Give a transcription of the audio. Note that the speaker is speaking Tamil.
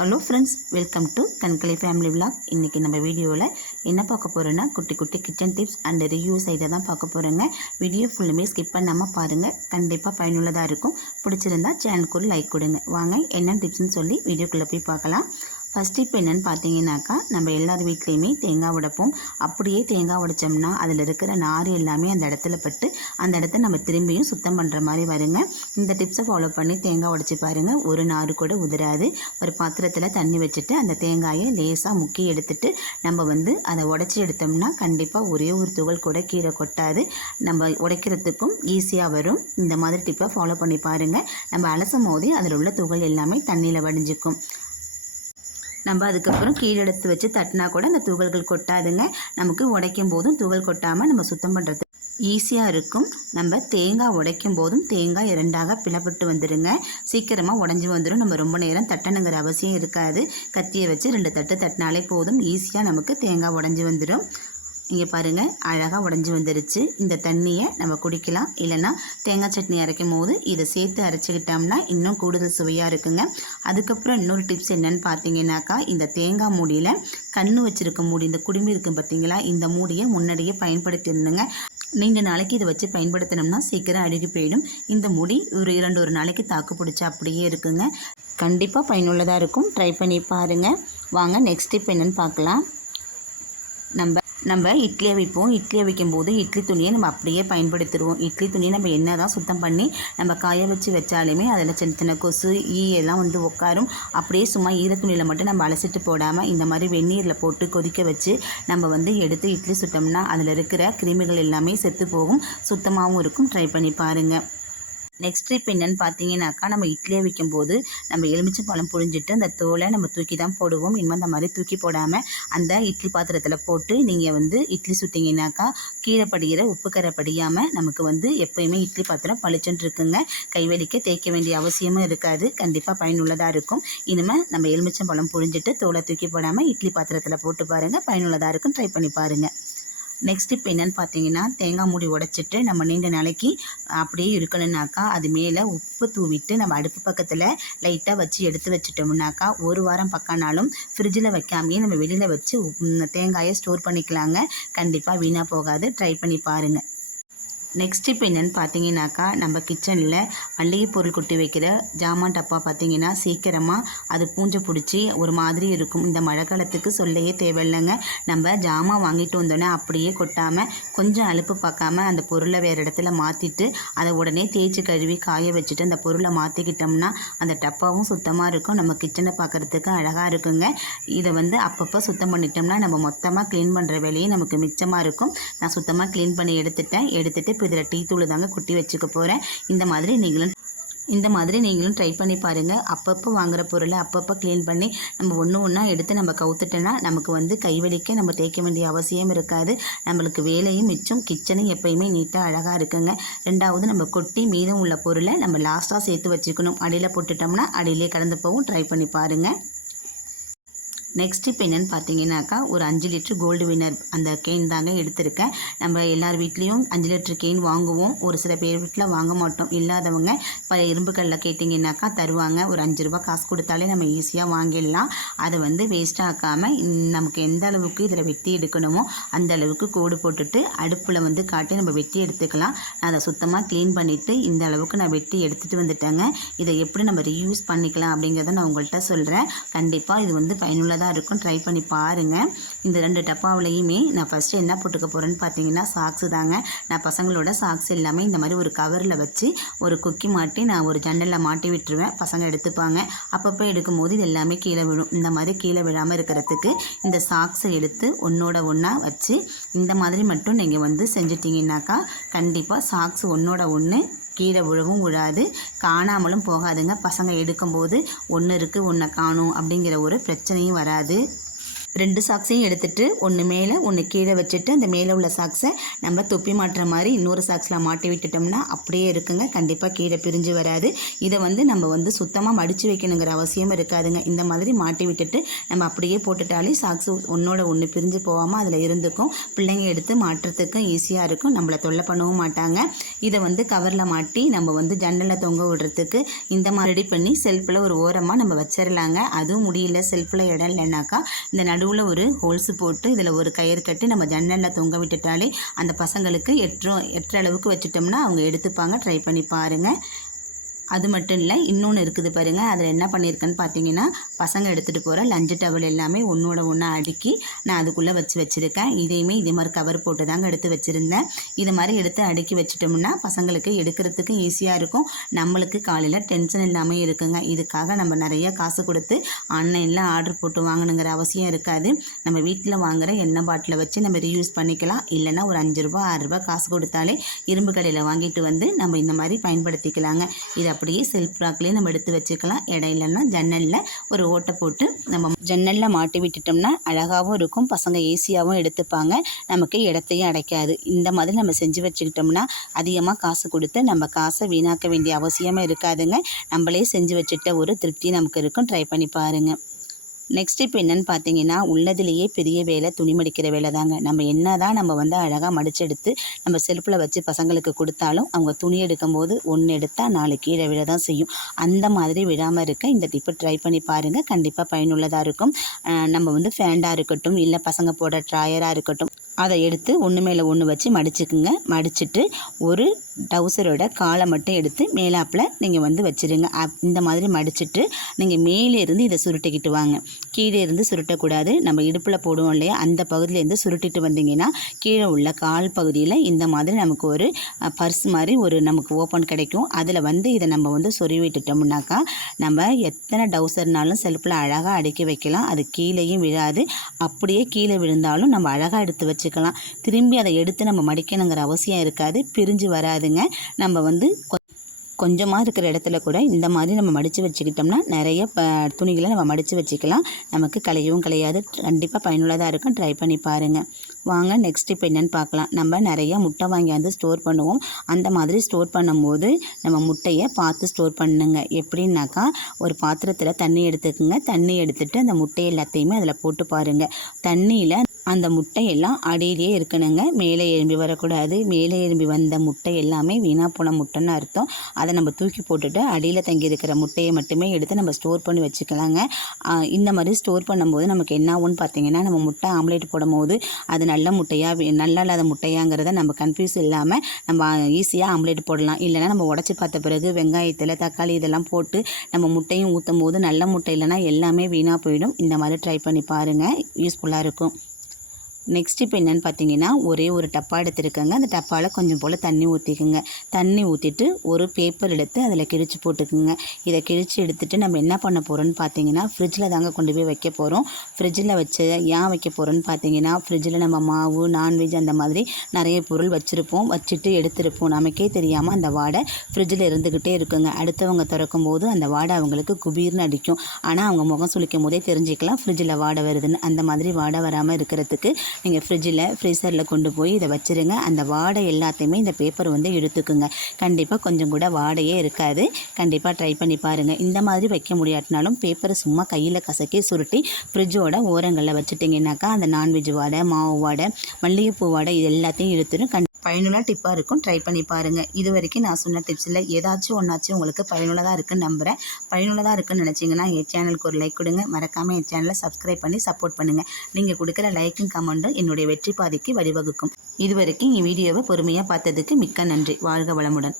ஹலோ ஃப்ரெண்ட்ஸ், வெல்கம் டு கண்கலை ஃபேமிலி விலாக். இன்றைக்கி நம்ம வீடியோவில் என்ன பார்க்க போகிறோன்னா குட்டி குட்டி கிச்சன் டிப்ஸ் அண்ட் ரிவ்யூ சைடை தான் பார்க்க போகிறோங்க. வீடியோ ஃபுல்லுமே ஸ்கிப் பண்ணாமல் பாருங்கள், கண்டிப்பாக பயனுள்ளதாக இருக்கும். பிடிச்சிருந்தா சேனலுக்கு ஒரு லைக் கொடுங்க. வாங்க என்ன டிப்ஸ்னு சொல்லி வீடியோக்குள்ளே போய் பார்க்கலாம். ஃபஸ்ட் டிப் என்னென்னு பார்த்தீங்கன்னாக்கா, நம்ம எல்லார் வீட்லேயுமே தேங்காய் உடைப்போம். அப்படியே தேங்காய் உடைச்சோம்னா அதில் இருக்கிற நார் எல்லாமே அந்த இடத்துல பட்டு அந்த இடத்த நம்ம திரும்பியும் சுத்தம் பண்ணுற மாதிரி வருங்க. இந்த டிப்ஸை ஃபாலோ பண்ணி தேங்காய் உடைச்சி பாருங்கள், ஒரு நார் கூட உதிராது. ஒரு பாத்திரத்தில் தண்ணி வச்சுட்டு அந்த தேங்காயை லேசாக முக்கி எடுத்துட்டு நம்ம அதை உடைச்சி எடுத்தோம்னா கண்டிப்பாக ஒரே ஒரு துகள் கூட கீழே கொட்டாது. நம்ம உடைக்கிறதுக்கும் ஈஸியாக வரும். இந்த மாதிரி டிப்பை ஃபாலோ பண்ணி பாருங்கள். நம்ம அலசும் போதே அதில் உள்ள துகள் எல்லாமே தண்ணியில் வடிஞ்சிக்கும். நம்ம அதுக்கப்புறம் கீழே எடுத்து வச்சு தட்டினா கூட அந்த துகள்கள் கொட்டாதுங்க. நமக்கு உடைக்கும் போதும் துகள் கொட்டாமல் நம்ம சுத்தம் பண்ணுறது ஈஸியாக இருக்கும். நம்ம தேங்காய் உடைக்கும் போதும் தேங்காய் இரண்டாக பிளப்பட்டு வந்துடுங்க. சீக்கிரமாக உடஞ்சி வந்துடும். நம்ம ரொம்ப நேரம் தட்டணுங்கிற அவசியம் இருக்காது. கத்தியை வச்சு 2 தட்டு தட்டினாலே போதும். ஈஸியாக நமக்கு தேங்காய் உடஞ்சி வந்துடும். இங்கே பாருங்கள், அழகாக உடஞ்சி வந்துருச்சு. இந்த தண்ணியை நம்ம குடிக்கலாம். இல்லைன்னா தேங்காய் சட்னி அரைக்கும் போது இதை சேர்த்து அரைச்சிக்கிட்டோம்னா இன்னும் கூடுதல் சுவையாக இருக்குங்க. அதுக்கப்புறம் இன்னொரு டிப்ஸ் என்னென்னு பார்த்தீங்கன்னாக்கா, இந்த தேங்காய் மூடியில் கண்ணு வச்சுருக்க மூடி, இந்த குடுமி இருக்கும் பார்த்தீங்களா, இந்த மூடியை முன்னாடியே பயன்படுத்திடணுங்க. நீண்ட நாளைக்கு இதை வச்சு பயன்படுத்தினோம்னா சீக்கிரம் அழுகி போயிடும். இந்த முடி ஒரு நாளைக்கு தாக்கு பிடிச்சா அப்படியே இருக்குங்க. கண்டிப்பாக பயனுள்ளதாக இருக்கும். ட்ரை பண்ணி பாருங்கள். வாங்க நெக்ஸ்ட் டிப் என்னென்னு பார்க்கலாம். நம்ம இட்லி அவிப்போம். இட்லி அவிக்கும் போது இட்லி துணியை நம்ம அப்படியே பயன்படுத்திடுவோம். இட்லி துணியை நம்ம என்ன தான் சுத்தம் பண்ணி நம்ம காய வச்சாலுமே அதில் சின்ன சின்ன கொசு எல்லாம் உட்காரும். அப்படியே சும்மா ஈரத்துணியில் மட்டும் நம்ம அலசிட்டு போடாமல் இந்த மாதிரி வெந்நீரில் போட்டு கொதிக்க வச்சு நம்ம எடுத்து இட்லி சுட்டோம்னா அதில் இருக்கிற கிருமிகள் எல்லாமே செத்து போகும். சுத்தமாகவும் இருக்கும். ட்ரை பண்ணி பாருங்கள். நெக்ஸ்ட் டிப் என்னென்னு பார்த்தீங்கன்னாக்கா, நம்ம இட்லி அவிக்கும் போது நம்ம எலுமிச்சை பழம் புழிஞ்சிட்டு அந்த தோலை நம்ம தூக்கி தான் போடுவோம். இனிமேல் அந்த மாதிரி தூக்கி போடாமல் அந்த இட்லி பாத்திரத்தில் போட்டு நீங்கள் இட்லி சுட்டிங்கனாக்கா கீழே படிகிற உப்பு கரை படியாமல் நமக்கு எப்போயுமே இட்லி பாத்திரம் பளிச்சுன்னு இருக்குங்க. கைவலிக்க தேய்க்க வேண்டிய அவசியமும் இருக்காது. கண்டிப்பாக பயனுள்ளதாக இருக்கும். இனிமேல் நம்ம எலுமிச்சை பழம் புழிஞ்சிட்டு தோலை தூக்கி போடாமல் இட்லி பாத்திரத்தில் போட்டு பாருங்கள், பயனுள்ளதாக இருக்கும். ட்ரை பண்ணி பாருங்கள். நெக்ஸ்ட் இப்போ என்னென்னு பார்த்தீங்கன்னா, தேங்காய் மூடி உடைச்சிட்டு நம்ம நீண்ட நாளைக்கு அப்படியே இருக்கணுன்னாக்கா அது மேலே உப்பு தூவிட்டு நம்ம அடுப்பு பக்கத்தில் லைட்டாக வச்சு எடுத்து வச்சுட்டோம்னாக்கா 1 வாரம் பக்கம்னாலும் ஃப்ரிட்ஜில் வைக்காமையே நம்ம வெளியில் வச்சு தேங்காயை ஸ்டோர் பண்ணிக்கலாங்க. கண்டிப்பாக வீணாக போகாது. ட்ரை பண்ணி பாருங்கள். நெக்ஸ்ட் இப்போ என்னென்னு பார்த்தீங்கன்னாக்கா, நம்ம கிச்சனில் மல்லிகை பொருள் கொட்டி வைக்கிற ஜாமான் டப்பா பார்த்தீங்கன்னா சீக்கிரமாக அது பூஞ்சை பிடிச்சி ஒரு மாதிரி இருக்கும். இந்த மழை காலத்துக்கு சொல்லையே தேவையில்லைங்க. நம்ம ஜாமான் வாங்கிட்டு வந்தோன்னே அப்படியே கொட்டாமல் கொஞ்சம் அலுப்பு பார்க்காம அந்த பொருளை வேறு இடத்துல மாற்றிட்டு அதை உடனே தேய்ச்சி கழுவி காய வச்சுட்டு அந்த பொருளை மாற்றிக்கிட்டோம்னா அந்த டப்பாவும் சுத்தமாக இருக்கும். நம்ம கிச்சனை பார்க்குறதுக்கு அழகாக இருக்குங்க. இதை அப்பப்போ சுத்தம் பண்ணிட்டோம்னா நம்ம மொத்தமாக க்ளீன் பண்ணுற வேலையே நமக்கு மிச்சமாக இருக்கும். நான் சுத்தமாக க்ளீன் பண்ணி எடுத்துட்டு இப்போ இதில் டீ தூள் தாங்க கொட்டி வச்சுக்க போகிறேன். இந்த மாதிரி நீங்களும் ட்ரை பண்ணி பாருங்கள். அப்பப்போ வாங்குகிற பொருளை அப்பப்போ க்ளீன் பண்ணி நம்ம ஒன்றா எடுத்து நம்ம கவுத்துட்டோன்னா நமக்கு கைவலிக்க நம்ம தேய்க்க வேண்டிய அவசியம் இருக்காது. நம்மளுக்கு வேலையும் மிச்சம், கிச்சனும் எப்போயுமே நீட்டாக அழகாக இருக்குங்க. 2வது நம்ம கொட்டி மீதம் உள்ள பொருளை நம்ம லாஸ்ட்டாக சேர்த்து வச்சுக்கணும். அடியில் போட்டுட்டோம்னா அடியிலே கடந்து போகும். ட்ரை பண்ணி பாருங்கள். நெக்ஸ்ட் இப்போ என்னென்னு பார்த்தீங்கன்னாக்கா, ஒரு 5 லிட்டர் கோல்டு வின்னர் அந்த கேன் தாங்க எடுத்திருக்கேன். நம்ம எல்லார் வீட்லேயும் 5 லிட்டர் கேன் வாங்குவோம். ஒரு சில பேர் வீட்டில் வாங்க மாட்டோம். இல்லாதவங்க இப்போ இரும்புக்கல்லில் கேட்டிங்கன்னாக்கா தருவாங்க. ஒரு 5 ரூபா காசு கொடுத்தாலே நம்ம ஈஸியாக வாங்கிடலாம். அதை வேஸ்ட் ஆக்காமல் நமக்கு எந்த அளவுக்கு இதில் வெட்டி எடுக்கணுமோ அந்த அளவுக்கு கோடு போட்டுட்டு அடுப்பில் காட்டி நம்ம வெட்டி எடுத்துக்கலாம். நான் அதை சுத்தமாக க்ளீன் பண்ணிவிட்டு இந்த அளவுக்கு நான் வெட்டி எடுத்துகிட்டு வந்துட்டேங்க. இதை எப்படி நம்ம ரீயூஸ் பண்ணிக்கலாம் அப்படிங்கிறத நான் உங்கள்கிட்ட சொல்கிறேன். கண்டிப்பாக இது பயனுள்ள தான் இருக்கும். ட்ரை பண்ணி பாருங்கள். இந்த 2 டப்பாவிலையுமே நான் ஃபஸ்ட்டு என்ன போட்டுக்க போகிறேன்னு பார்த்தீங்கன்னா சாக்ஸு தாங்க. நான் பசங்களோட சாக்ஸ் எல்லாமே இந்த மாதிரி ஒரு கவரில் வச்சு ஒரு கொக்கி மாட்டி நான் ஒரு ஜன்னலில் மாட்டி விட்டுருவேன். பசங்க எடுத்துப்பாங்க. அப்பப்போ எடுக்கும்போது இது எல்லாமே கீழே விழும். இந்த மாதிரி கீழே விழாமல் இருக்கிறதுக்கு இந்த சாக்ஸை எடுத்து ஒன்றோட ஒன்றா வச்சு இந்த மாதிரி மட்டும் நீங்கள் செஞ்சிட்டிங்கனாக்கா கண்டிப்பாக சாக்ஸ் ஒன்றோட ஒன்று கீழே விழவும் விழாது, காணாமலும் போகாதுங்க. பசங்க எடுக்கும்போது ஒன்று இருக்குது ஒன்றை காணும் அப்படிங்கிற ஒரு பிரச்சனையும் வராது. 2 சாக்ஸையும் எடுத்துகிட்டு ஒன்று மேலே ஒன்று கீழே வச்சுட்டு அந்த மேலே உள்ள சாக்ஸை நம்ம தொப்பி மாட்டுற மாதிரி இன்னொரு சாக்ஸில் மாட்டி விட்டுட்டோம்னா அப்படியே இருக்குங்க. கண்டிப்பாக கீழே பிரிஞ்சு வராது. இதை நம்ம சுத்தமாக மடித்து வைக்கணுங்கிற அவசியம் இருக்காதுங்க. இந்த மாதிரி மாட்டி விட்டுட்டு நம்ம அப்படியே போட்டுட்டாலே சாக்ஸு ஒன்றோட ஒன்று பிரிஞ்சு போகாமல் அதில் இருந்துக்கும். பிள்ளைங்க எடுத்து மாட்டுறதுக்கும் ஈஸியாக இருக்கும். நம்மளை தொல்லை பண்ணவும் மாட்டாங்க. இதை கவரில் மாட்டி நம்ம ஜன்னலில் தொங்க விடுறதுக்கு இந்த மாதிரி ரெடி பண்ணி செல்ஃபில் ஒரு ஓரமாக நம்ம வச்சிடலாங்க. அதுவும் முடியல, செல்ஃபில் இடம் இல்லைனாக்கா இந்த நடுவில் ஒரு ஹோல்ஸ் போட்டு இதில் ஒரு கயிறு கட்டி நம்ம ஜன்னலில் தொங்க விட்டுட்டாலே அந்த பசங்களுக்கு எட்டுற அளவுக்கு வச்சுட்டோம்னா அவங்க எடுத்துப்பாங்க. ட்ரை பண்ணி பாருங்கள். அது மட்டும் இல்லை, இன்னொன்று இருக்குது பாருங்கள். அதில் என்ன பண்ணியிருக்கேன்னு பார்த்தீங்கன்னா, பசங்க எடுத்துகிட்டு போகிற லஞ்சு டவல் எல்லாமே ஒன்றோட ஒன்றா அடுக்கி நான் அதுக்குள்ளே வச்சுருக்கேன். இதையுமே இதே மாதிரி கவர் போட்டு தாங்க எடுத்து வச்சுருந்தேன். இது மாதிரி எடுத்து அடுக்கி வச்சுட்டோம்னா பசங்களுக்கு எடுக்கிறதுக்கு ஈஸியாக இருக்கும். நம்மளுக்கு காலையில் டென்ஷன் இல்லாமல் இருக்குங்க. இதுக்காக நம்ம நிறைய காசு கொடுத்து ஆன்லைனில் ஆர்டர் போட்டு வாங்கணுங்கிற அவசியம் இருக்காது. நம்ம வீட்டில் வாங்குகிற எண்ணெய் பாட்டிலை வச்சு நம்ம ரீயூஸ் பண்ணிக்கலாம். இல்லைன்னா ஒரு 5 ரூபா 6 ரூபா காசு கொடுத்தாலே இரும்பு கடையில் வாங்கிட்டு நம்ம இந்த மாதிரி பயன்படுத்திக்கலாங்க. இதை அப்படியே செல்ஃப் ராக்லேயே நம்ம எடுத்து வச்சுக்கலாம். இடம் இல்லைன்னா ஜன்னலில் ஒரு ஓட்டை போட்டு நம்ம ஜன்னலில் மாட்டி விட்டுட்டோம்னா அழகாகவும் இருக்கும். பசங்க ஈஸியாகவும் எடுத்துப்பாங்க. நமக்கு இடத்தையும் அடைக்காது. இந்த மாதிரி நம்ம செஞ்சு வச்சுக்கிட்டோம்னா அதிகமாக காசு கொடுத்து நம்ம காசை வீணாக்க வேண்டிய அவசியமே இருக்காதுங்க. நம்மளே செஞ்சு வச்சுட்ட ஒரு திருப்தி நமக்கு இருக்கும். ட்ரை பண்ணி பாருங்கள். நெக்ஸ்ட் இப்போ என்னென்னு பார்த்தீங்கன்னா, உள்ளதுலேயே பெரிய வேலை துணி மடிக்கிற வேலை தாங்க. நம்ம என்ன தான் நம்ம அழகாக மடிச்செடுத்து நம்ம செல்ஃபில் வச்சு பசங்களுக்கு கொடுத்தாலும் அவங்க துணி எடுக்கும்போது ஒன்று எடுத்தால் 4 கீழே விழ தான் செய்யும். அந்த மாதிரி விழாமல் இருக்க இந்த டிப்பை ட்ரை பண்ணி பாருங்கள். கண்டிப்பாக பயனுள்ளதாக இருக்கும். நம்ம ஃபேண்டாக இருக்கட்டும், இல்லை பசங்க போடுற ட்ராயராக இருக்கட்டும், அதை எடுத்து ஒன்று மேலே ஒன்று வச்சு மடிச்சுக்குங்க. மடிச்சுட்டு ஒரு டவுசரோட காலை மட்டும் எடுத்து மேலாப்பில் நீங்கள் வச்சுருங்க. இந்த மாதிரி மடிச்சுட்டு நீங்கள் மேலே இருந்து இதை சுருட்டிக்கிட்டு வாங்க. கீழே இருந்து சுருட்டக்கூடாது. நம்ம இடுப்பில் போடுவோம் இல்லையா, அந்த பகுதியிலேருந்து சுருட்டிட்டு வந்தீங்கன்னா கீழே உள்ள கால் பகுதியில் இந்த மாதிரி நமக்கு ஒரு பர்ஸ் மாதிரி ஒரு நமக்கு ஓப்பன் கிடைக்கும். அதில் இதை நம்ம சொருவி விட்டுட்டோம்னாக்கா நம்ம எத்தனை டவுசர்னாலும் செல்ஃபில் அழகாக அடுக்கி வைக்கலாம். அது கீழேயும் விழாது. அப்படியே கீழே விழுந்தாலும் நம்ம அழகாக எடுத்து வச்சுக்கலாம். திரும்பி அதை எடுத்து நம்ம மடிக்கணுங்கிற அவசியம் இருக்காது. பிரிஞ்சு வராதுங்க. நம்ம கொஞ்சமாக இருக்கிற இடத்துல கூட இந்த மாதிரி நம்ம மடித்து வச்சுக்கிட்டோம்னா நிறைய துணிகளை நம்ம மடித்து வச்சுக்கலாம். நமக்கு கலையவும் கலையாது. கண்டிப்பாக பயனுள்ளதாக இருக்கும். ட்ரை பண்ணி பாருங்கள். வாங்க நெக்ஸ்ட் இப்போ என்னென்னு பார்க்கலாம். நம்ம நிறையா முட்டை வாங்கி ஸ்டோர் பண்ணுவோம். அந்த மாதிரி ஸ்டோர் பண்ணும்போது நம்ம முட்டையை பார்த்து ஸ்டோர் பண்ணுங்க. எப்படின்னாக்கா ஒரு பாத்திரத்தில் தண்ணி எடுத்துக்குங்க. தண்ணி எடுத்துகிட்டு அந்த முட்டை எல்லாத்தையுமே அதில் போட்டு பாருங்கள். தண்ணியில் அந்த முட்டையெல்லாம் அடியிலேயே இருக்கணுங்க. மேலே எழும்பி வரக்கூடாது. மேலே எழும்பி வந்த முட்டை எல்லாமே வீணாக போன முட்டைன்னு அர்த்தம். அதை நம்ம தூக்கி போட்டுட்டு அடியில் தங்கி இருக்கிற முட்டையை மட்டுமே எடுத்து நம்ம ஸ்டோர் பண்ணி வச்சுக்கலாங்க. இந்த மாதிரி ஸ்டோர் பண்ணும்போது நமக்கு என்ன ஆகும்னு பார்த்தீங்கன்னா, நம்ம முட்டை ஆம்லேட் போடும்போது அது நல்ல முட்டையா நல்லா இல்லாத முட்டையாங்கிறத நம்ம கன்ஃபியூஸ் இல்லாமல் நம்ம ஈஸியாக ஆம்லேட் போடலாம். இல்லைனா நம்ம உடச்சி பார்த்த பிறகு வெங்காயத்தில் தக்காளி இதெல்லாம் போட்டு நம்ம முட்டையும் ஊற்றும் போது நல்ல முட்டை இல்லைனா எல்லாமே வீணாக போயிடும். இந்த மாதிரி ட்ரை பண்ணி பாருங்கள். யூஸ்ஃபுல்லாக இருக்கும். நெக்ஸ்ட் இப்போ என்னென்னு பார்த்தீங்கன்னா, ஒரே ஒரு டப்பா எடுத்துருக்கேங்க. அந்த டப்பாவில் கொஞ்சம் போல் தண்ணி ஊற்றிக்குங்க. தண்ணி ஊற்றிட்டு ஒரு பேப்பர் எடுத்து அதில் கிழிச்சு போட்டுக்குங்க. இதை கிழிச்சு எடுத்துகிட்டு நம்ம என்ன பண்ண போகிறோன்னு பார்த்தீங்கன்னா, ஃப்ரிட்ஜில் தாங்க கொண்டு போய் வைக்க போகிறோம். ஃப்ரிட்ஜில் வச்சு ஏன் வைக்க போகிறோன்னு பார்த்தீங்கன்னா, ஃப்ரிட்ஜில் நம்ம மாவு நான்வெஜ் அந்த மாதிரி நிறைய பொருள் வச்சுருப்போம். வச்சுட்டு எடுத்துருப்போம். நமக்கே தெரியாமல் அந்த வாடை ஃப்ரிட்ஜில் இருந்துக்கிட்டே இருக்குங்க. அடுத்தவங்க திறக்கும் போது அந்த வாடை அவங்களுக்கு குபீர்னு அடிக்கும். ஆனால் அவங்க முகம் சுளிக்கும் போதே தெரிஞ்சுக்கலாம் ஃப்ரிட்ஜில் வாடை வருதுன்னு. அந்த மாதிரி வாடை வராமல் இருக்கிறதுக்கு நீங்கள் ஃப்ரீசரில் கொண்டு போய் இதை வச்சுருங்க. அந்த வாடை எல்லாத்தையுமே இந்த பேப்பர் எடுத்துக்குங்க. கண்டிப்பாக கொஞ்சம் கூட வாடையே இருக்காது. கண்டிப்பாக ட்ரை பண்ணி பாருங்கள். இந்த மாதிரி வைக்க முடியாட்டினாலும் பேப்பரை சும்மா கையில் கசக்கி சுருட்டி ஃப்ரிட்ஜோட ஓரங்களில் வச்சுட்டிங்கனாக்கா அந்த நான்வெஜ் வாடை, மாவு வாடை, மல்லிகைப்பூ வாடை இது எல்லாத்தையும் எடுத்துடும். பயனுள்ள டிப்பாக இருக்கும். ட்ரை பண்ணி பாருங்கள். இது வரைக்கும் நான் சொன்ன டிப்ஸில் ஏதாச்சும் ஒன்றாச்சும் உங்களுக்கு பயனுள்ளதாக இருக்குன்னு நம்புகிறேன். பயனுள்ளதாக இருக்குன்னு நினச்சிங்கன்னா என் சேனலுக்கு ஒரு லைக் கொடுங்க. மறக்காமல் என் சேனலை சப்ஸ்கிரைப் பண்ணி சப்போர்ட் பண்ணுங்கள். நீங்கள் கொடுக்குற லைக்கும் கமெண்ட்டும் என்னுடைய வெற்றி பாதைக்கு வழிவகுக்கும். இது வரைக்கும் என் வீடியோவை பொறுமையாக பார்த்ததுக்கு மிக்க நன்றி. வாழ்க வளமுடன்.